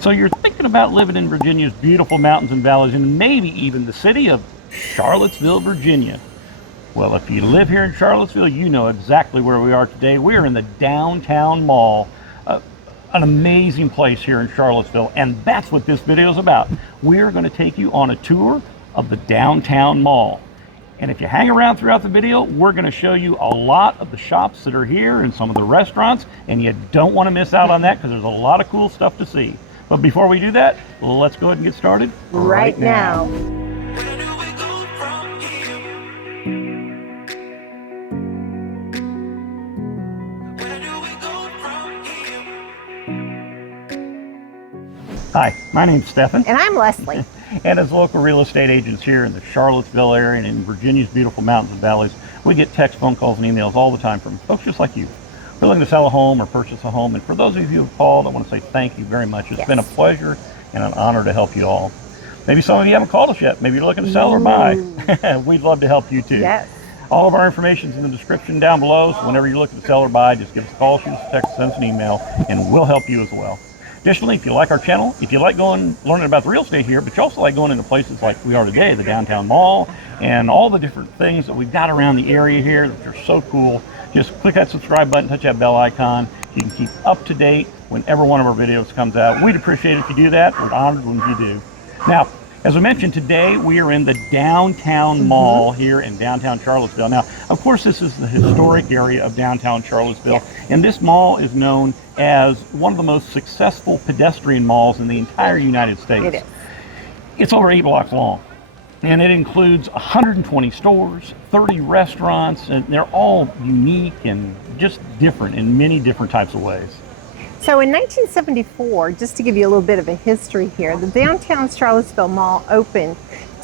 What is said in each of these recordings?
So you're thinking about living in Virginia's beautiful mountains and valleys, and maybe even the city of Charlottesville, Virginia. Well, if you live here in Charlottesville, you know exactly where we are today. We are in the Downtown Mall, an amazing place here in Charlottesville, and that's what this video is about. We're going to take you on a tour of the Downtown Mall. And if you hang around throughout the video, we're going to show you a lot of the shops that are here and some of the restaurants, and you don't want to miss out on that because there's a lot of cool stuff to see. But before we do that, let's go ahead and get started right now. Hi, my name's Stephen. And I'm Leslie. And as local real estate agents here in the Charlottesville area and in Virginia's beautiful mountains and valleys, we get text, phone calls, and emails all the time from folks just like you. We're looking to sell a home or purchase a home. And for those of you who have called, I want to say thank you very much. It's been a pleasure and an honor to help you all. Maybe some of you haven't called us yet. Maybe you're looking to sell or buy. We'd love to help you too. Yes. All of our information is in the description down below. So whenever you're looking to sell or buy, just give us a call, shoot us a text, send us an email, and we'll help you as well. Additionally, if you like our channel, if you like learning about the real estate here, but you also like going into places like we are today, the Downtown Mall, and all the different things that we've got around the area here that are so cool, just click that subscribe button, touch that bell icon. You can keep up to date whenever one of our videos comes out. We'd appreciate it if you do that. We're honored when you do. Now, as I mentioned, today we are in the Downtown Mall here in downtown Charlottesville. Now, of course, this is the historic area of downtown Charlottesville, and this mall is known as one of the most successful pedestrian malls in the entire United States. It is. It's over 8 blocks long, and it includes 120 stores, 30 restaurants, and they're all unique and just different in many different types of ways. So in 1974, just to give you a little bit of a history here, the downtown Charlottesville Mall opened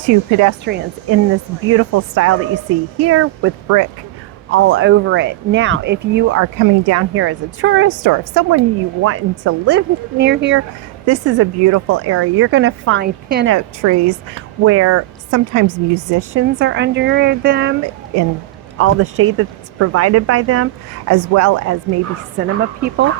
to pedestrians in this beautiful style that you see here with brick all over it. Now, if you are coming down here as a tourist or if someone you want to live near here, this is a beautiful area. You're going to find pin oak trees where sometimes musicians are under them in all the shade that's provided by them, as well as maybe cinema people.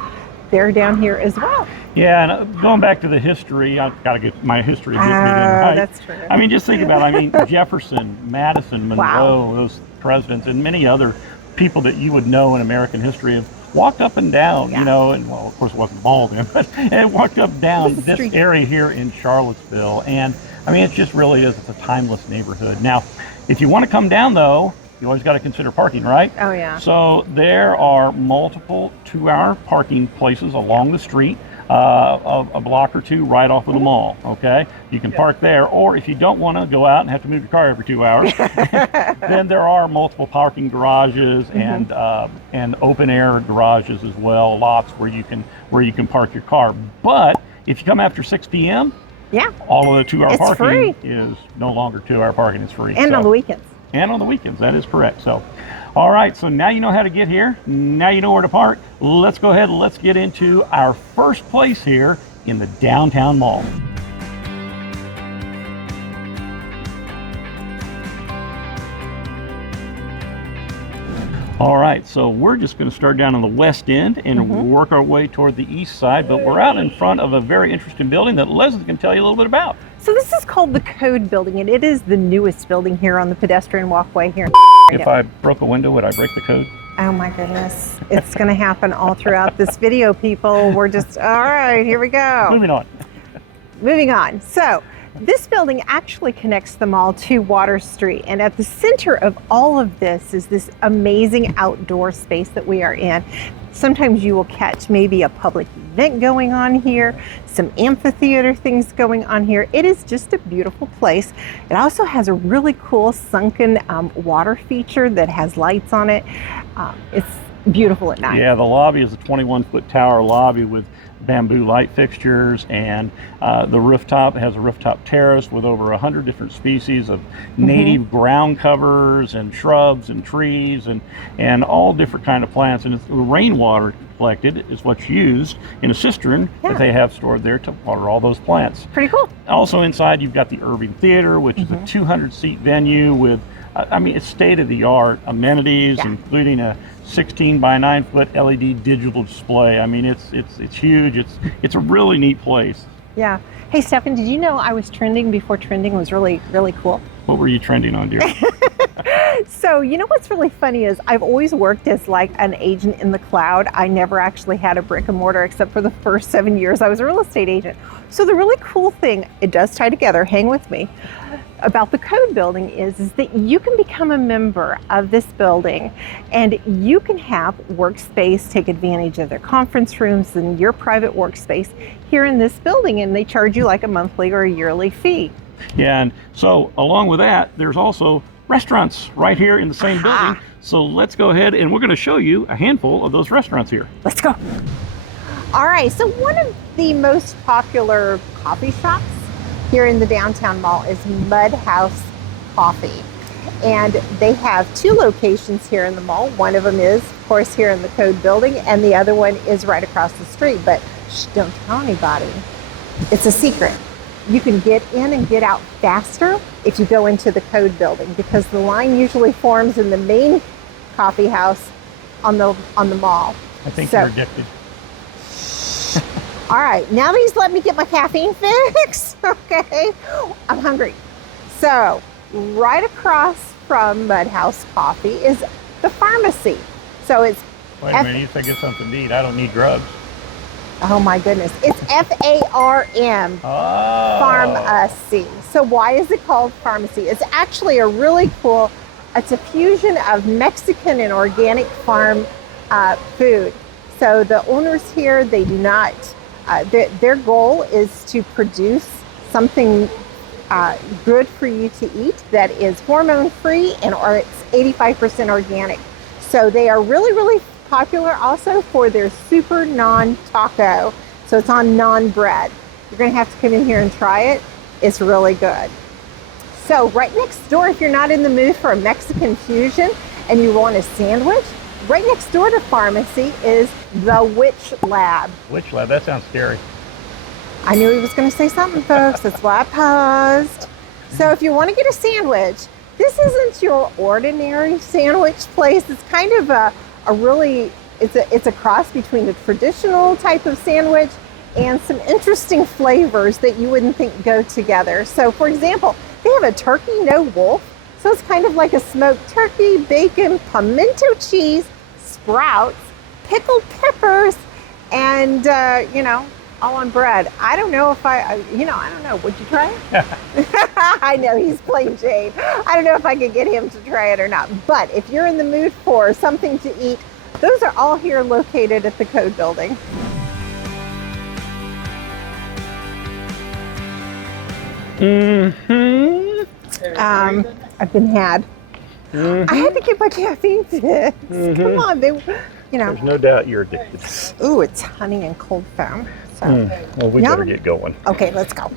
They're down here as well. Yeah, and going back to the history, I've got to get my history to get me there, right? That's true. I mean, just think about it. I mean, Jefferson, Madison, Monroe, those presidents, and many other people that you would know in American history have walked up and down, you know, and well, of course it wasn't ball then, but it walked up down this area here in Charlottesville. And I mean, it just really is, it's a timeless neighborhood. Now, if you want to come down though, you always got to consider parking, right? Oh, yeah. So there are multiple 2-hour parking places along the street, a block or two right off of the mall, okay? You can park there, or if you don't want to go out and have to move your car every 2 hours, then there are multiple parking garages and open air garages as well, lots where you can park your car. But if you come after 6 p.m., all of the 2-hour parking is no longer 2-hour parking, it's free. And on the weekends. And on the weekends, that is correct. So, all right, so now you know how to get here. Now you know where to park. Let's go ahead and let's get into our first place here in the Downtown Mall. All right, so we're just going to start down on the west end and work our way toward the east side, but we're out in front of a very interesting building that Leslie can tell you a little bit about. So this is called the Code Building, and it is the newest building here on the pedestrian walkway here. If I broke a window, would I break the code? Oh my goodness. It's going to happen all throughout this video, people. We're just, all right, here we go. Moving on. Moving on. So this building actually connects the mall to Water Street, and at the center of all of this is this amazing outdoor space that we are in. Sometimes you will catch maybe a public event going on here, some amphitheater things going on here. It is just a beautiful place. It also has a really cool sunken water feature that has lights on it. It's beautiful at night. Yeah, the lobby is a 21-foot tower lobby with bamboo light fixtures, and the rooftop has a rooftop terrace with over 100 different species of native ground covers and shrubs and trees and all different kind of plants. And the rainwater collected is what's used in a cistern that they have stored there to water all those plants. Pretty cool. Also inside you've got the Irving Theater, which is a 200-seat venue with I mean, it's state-of-the-art amenities, including a 16 by 9 foot LED digital display. I mean, it's huge. It's a really neat place. Yeah. Hey, Stefan, did you know I was trending before trending was really, really cool? What were you trending on, dear? So, you know what's really funny is I've always worked as like an agent in the cloud. I never actually had a brick and mortar except for the first 7 years I was a real estate agent. So the really cool thing, it does tie together, hang with me, about the code building is that you can become a member of this building and you can have workspace, take advantage of their conference rooms and your private workspace here in this building, and they charge you like a monthly or a yearly fee. Yeah, and so along with that, there's also restaurants right here in the same building. So let's go ahead and we're going to show you a handful of those restaurants here. Let's go. All right, so one of the most popular coffee shops here in the downtown mall is Mudhouse Coffee. And they have 2 locations here in the mall. One of them is, of course, here in the code building, and the other one is right across the street. But shh, don't tell anybody. It's a secret. You can get in and get out faster if you go into the code building because the line usually forms in the main coffee house on the mall. I think you're addicted. All right, now that he's let me get my caffeine fix, okay, I'm hungry. So right across from Mudhouse Coffee is the Farmacy. So it's Wait a minute, you think it's something to eat. I don't need drugs. Oh my goodness, it's F-A-R-M, Farmacy. So why is it called Farmacy? It's actually a really cool, it's a fusion of Mexican and organic farm food. So the owners here, they do not, their goal is to produce something good for you to eat that is hormone free and or it's 85% organic. So they are really, really popular also for their super naan taco. So it's on naan bread. You're gonna have to come in here and try it. It's really good. So right next door, if you're not in the mood for a Mexican fusion and you want a sandwich, right next door to Farmacy is the Wich Lab. Wich Lab, that sounds scary. I knew he was gonna say something, folks. That's why I paused. So if you wanna get a sandwich, this isn't your ordinary sandwich place. It's kind of a really, it's a cross between a traditional type of sandwich and some interesting flavors that you wouldn't think go together. So for example, they have a turkey no wolf. So it's kind of like a smoked turkey, bacon, pimento cheese, sprouts, pickled peppers, and you know, all on bread. I don't know if I don't know. Would you try it? I know he's playing Jade. I don't know if I could get him to try it or not. But if you're in the mood for something to eat, those are all here located at the code building. I've been had. I had to get my caffeine fix. Come on, There's no doubt you're addicted. Ooh, it's honey and cold foam. So, Well, we better get going. Okay, let's go.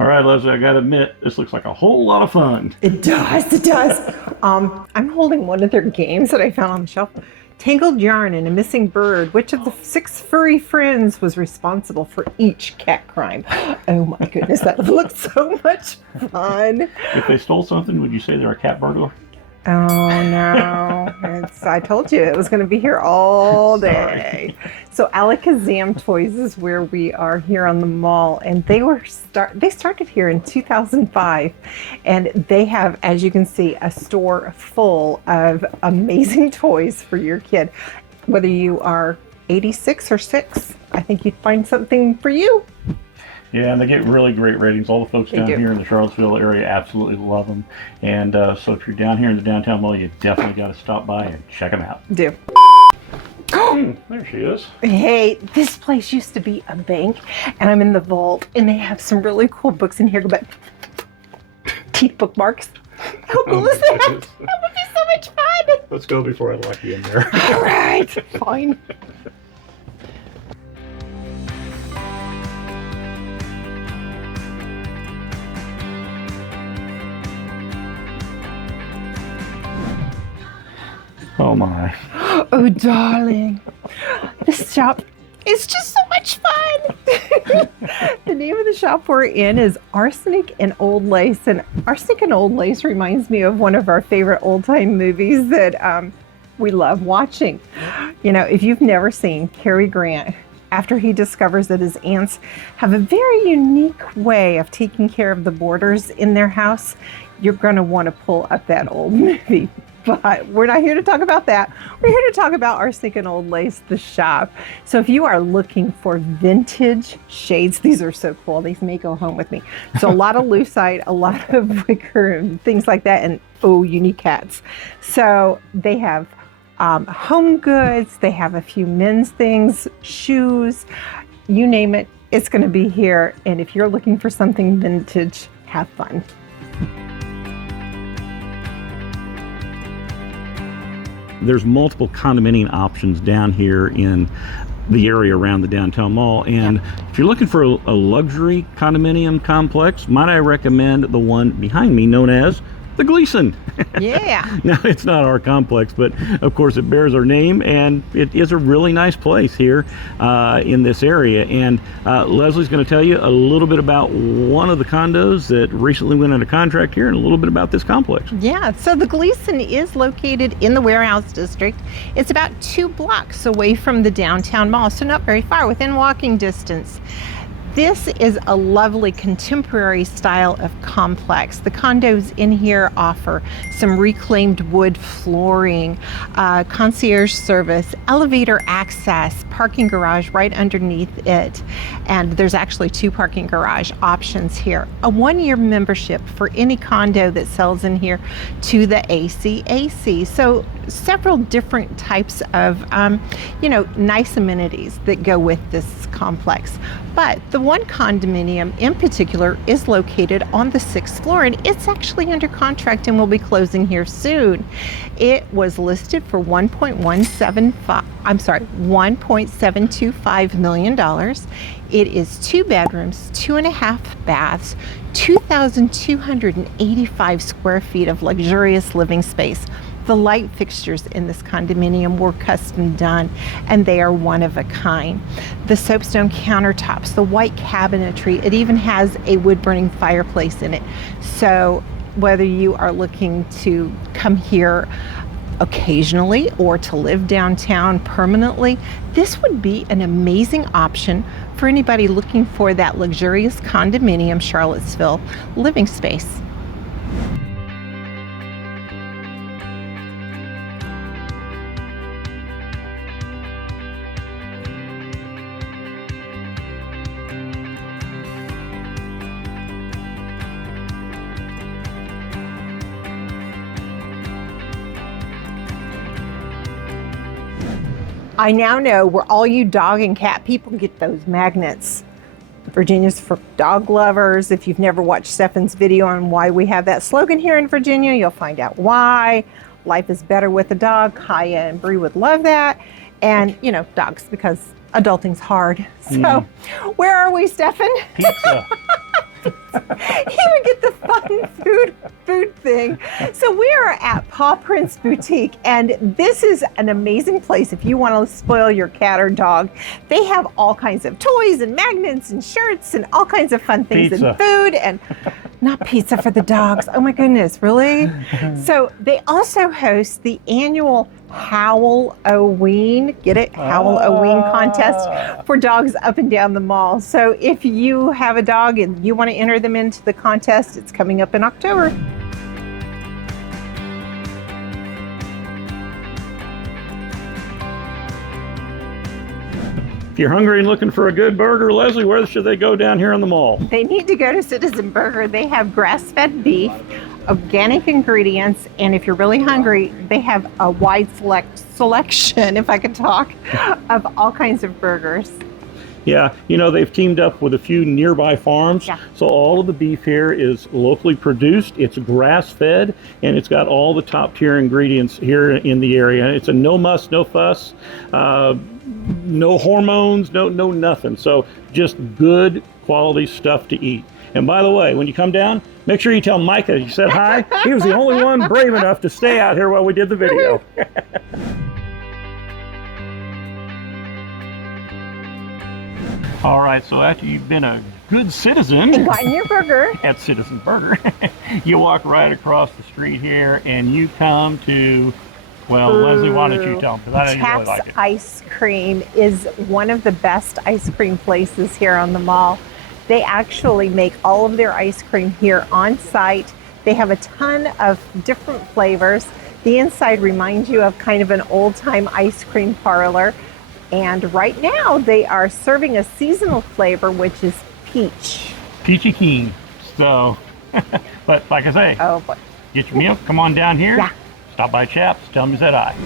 All right, Leslie, I gotta admit, this looks like a whole lot of fun. It does, it does. I'm holding one of their games that I found on the shelf. Tangled yarn and a missing bird. Which of the 6 furry friends was responsible for each cat crime? Oh my goodness, that looks so much fun. If they stole something, would you say they're a cat burglar? Oh no, I told you it was going to be here all day. So Alakazam Toys is where we are here on the mall, and they started here in 2005, and they have, as you can see, a store full of amazing toys for your kid. Whether you are 86 or 6, I think you'd find something for you. Yeah, and they get really great ratings. All the folks down here in the Charlottesville area absolutely love them. And so if you're down here in the downtown mall, you definitely got to stop by and check them out. Do. There she is. Hey, this place used to be a bank, and I'm in the vault, and they have some really cool books in here about teeth bookmarks. How cool is that? That would be so much fun. Let's go before I lock you in there. All right, fine. Oh my. Oh, darling. This shop is just so much fun. The name of the shop we're in is Arsenic and Old Lace. And Arsenic and Old Lace reminds me of one of our favorite old-time movies that we love watching. You know, if you've never seen Cary Grant, after he discovers that his aunts have a very unique way of taking care of the boarders in their house, you're going to want to pull up that old movie. But we're not here to talk about that. We're here to talk about Arsenic and Old Lace, the shop. So if you are looking for vintage shades, these are so cool. These may go home with me. So a lot of lucite, a lot of wicker and things like that, and unique hats. So they have home goods. They have a few men's things, shoes, you name it. It's going to be here. And if you're looking for something vintage, have fun. There's multiple condominium options down here in the area around the downtown mall, and if you're looking for a luxury condominium complex, might I recommend the one behind me known as the Gleason. Yeah. Now, it's not our complex, but of course it bears our name, and it is a really nice place here in this area. And Leslie's going to tell you a little bit about one of the condos that recently went under contract here and a little bit about this complex. Yeah, so the Gleason is located in the Warehouse District. It's about 2 blocks away from the downtown mall, so not very far, within walking distance. This is a lovely contemporary style of complex. The condos in here offer some reclaimed wood flooring, concierge service, elevator access, parking garage right underneath it. And there's actually 2 parking garage options here. A 1-year membership for any condo that sells in here to the ACAC. So several different types of, nice amenities that go with this complex. But the one condominium in particular is located on the 6th floor, and it's actually under contract and will be closing here soon. It was listed for $1.725 million. It is 2 bedrooms, 2.5 baths, 2,285 square feet of luxurious living space. The light fixtures in this condominium were custom done, and they are one of a kind. The soapstone countertops, the white cabinetry, it even has a wood-burning fireplace in it. So whether you are looking to come here occasionally or to live downtown permanently, this would be an amazing option for anybody looking for that luxurious condominium Charlottesville living space. I now know where all you dog and cat people get those magnets. Virginia's for dog lovers. If you've never watched Stefan's video on why we have that slogan here in Virginia, you'll find out why. Life is better with a dog. Kaya and Bree would love that. And, dogs, because adulting's hard. So, where are we, Stefan? Pizza. He would get the fun food thing. So we are at Pawprints Boutique, and this is an amazing place if you want to spoil your cat or dog. They have all kinds of toys and magnets and shirts and all kinds of fun things Pizza. and food, and not pizza for the dogs. Oh my goodness, really? So they also host the annual Howl-O-Ween, get it? Howl-O-Ween contest for dogs up and down the mall. So if you have a dog and you want to enter them into the contest, it's coming up in October. If you're hungry and looking for a good burger, Leslie, where should they go down here on the mall? They need to go to Citizen Burger. They have grass-fed beef, organic ingredients, and if you're really hungry, they have a wide selection, if I could talk, of all kinds of burgers. Yeah, they've teamed up with a few nearby farms. Yeah. So all of the beef here is locally produced. It's grass-fed, and it's got all the top-tier ingredients here in the area. It's a no muss, no fuss, no hormones, no nothing. So just good quality stuff to eat. And by the way, when you come down, make sure you tell Micah you said hi. He was the only one brave enough to stay out here while we did the video. All right, so after you've been a good citizen And gotten your burger at Citizen Burger, you walk right across the street here and you come to, well, Leslie, why don't you tell them? Because I don't really Chaps like it. Ice Cream is one of the best ice cream places here on the mall. They actually make all of their ice cream here on site. They have a ton of different flavors. The inside reminds you of kind of an old-time ice cream parlor. And right now they are serving a seasonal flavor, which is peach. Peachy keen. So, but like I say, Oh boy. get your meal, come on down here, Yeah. stop by Chaps, tell them you said hi.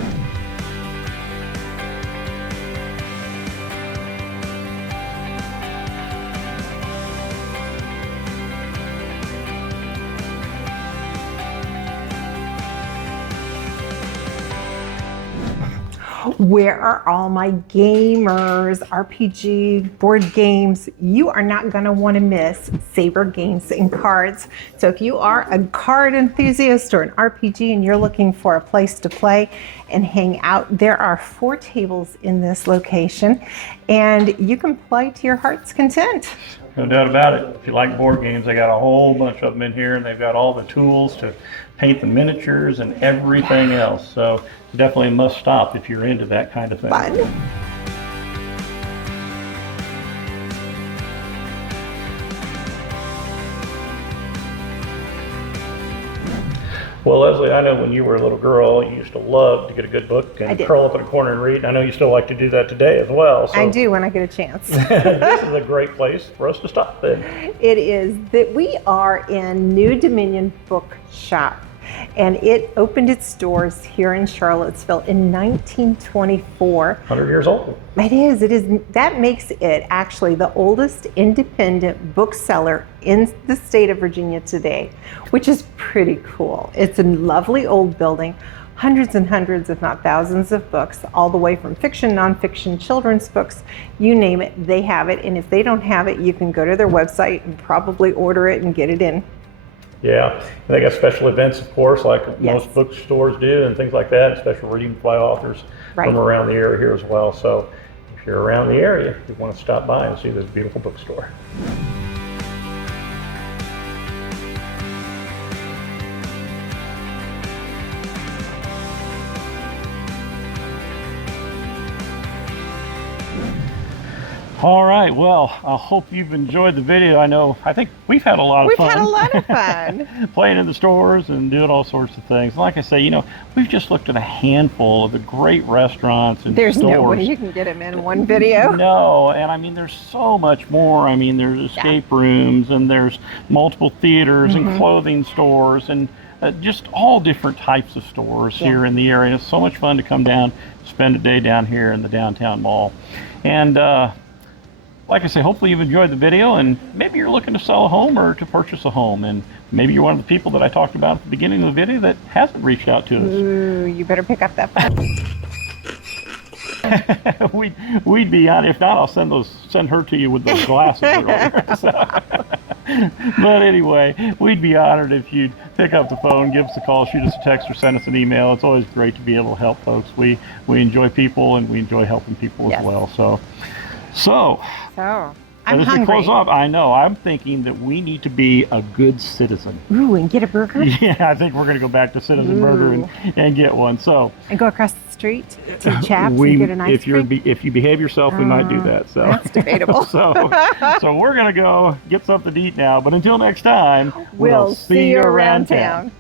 Where are all my gamers, RPG, board games? You are not going to want to miss Sabre Games and Cards. So if you are a card enthusiast or an RPG and you're looking for a place to play and hang out, there are 4 tables in this location and you can play to your heart's content. No doubt about it. If you like board games, they got a whole bunch of them in here, and they've got all the tools to paint the miniatures and everything else. So it's definitely a must stop if you're into that kind of thing. Fun. Well, Leslie, I know when you were a little girl, you used to love to get a good book I and did. curl up in a corner and read. And I know you still like to do that today as well. So I do when I get a chance. this is a great place for us to stop then. It is that we are in New Dominion Bookshop, and it opened its doors here in Charlottesville in 1924. 100 years old. It is. That makes it actually the oldest independent bookseller in the state of Virginia today, which is pretty cool. It's a lovely old building, hundreds and hundreds, if not thousands of books, all the way from fiction, nonfiction, children's books, you name it, they have it. And if they don't have it, you can go to their website and probably order it and get it in. Yeah, and they got special events, of course, like Yes. most bookstores do, and things like that. Special reading by authors Right. from around the area here as well. So if you're around the area, you want to stop by and see this beautiful bookstore. All right, well, I hope you've enjoyed the video. I think we've had a lot of We've fun. had a lot of fun. Playing in the stores and doing all sorts of things. Like I say, we've just looked at a handful of the great restaurants and There's stores. no way you can get them in one video. No, and I mean, there's so much more. I mean, there's escape rooms, and there's multiple theaters and clothing stores, and just all different types of stores here in the area. It's so much fun to come down, spend a day down here in the downtown mall. And like I say, hopefully you've enjoyed the video, and maybe you're looking to sell a home or to purchase a home, and maybe you're one of the people that I talked about at the beginning of the video that hasn't reached out to us. Ooh, you better pick up that phone. We'd be on. If not, I'll send her to you with those glasses earlier. But anyway, we'd be honored if you'd pick up the phone, give us a call, shoot us a text, or send us an email. It's always great to be able to help folks. We enjoy people, and we enjoy helping people as well. So I'm as we hungry. close off, I know I'm thinking that we need to be a good citizen. Ooh, and get a burger? Yeah, I think we're going to go back to Citizen Burger and get one. So And go across the street to Chaps and get an ice cream? if you behave yourself, we might do that. So That's debatable. so we're going to go get something to eat now. But until next time, We'll see you around town.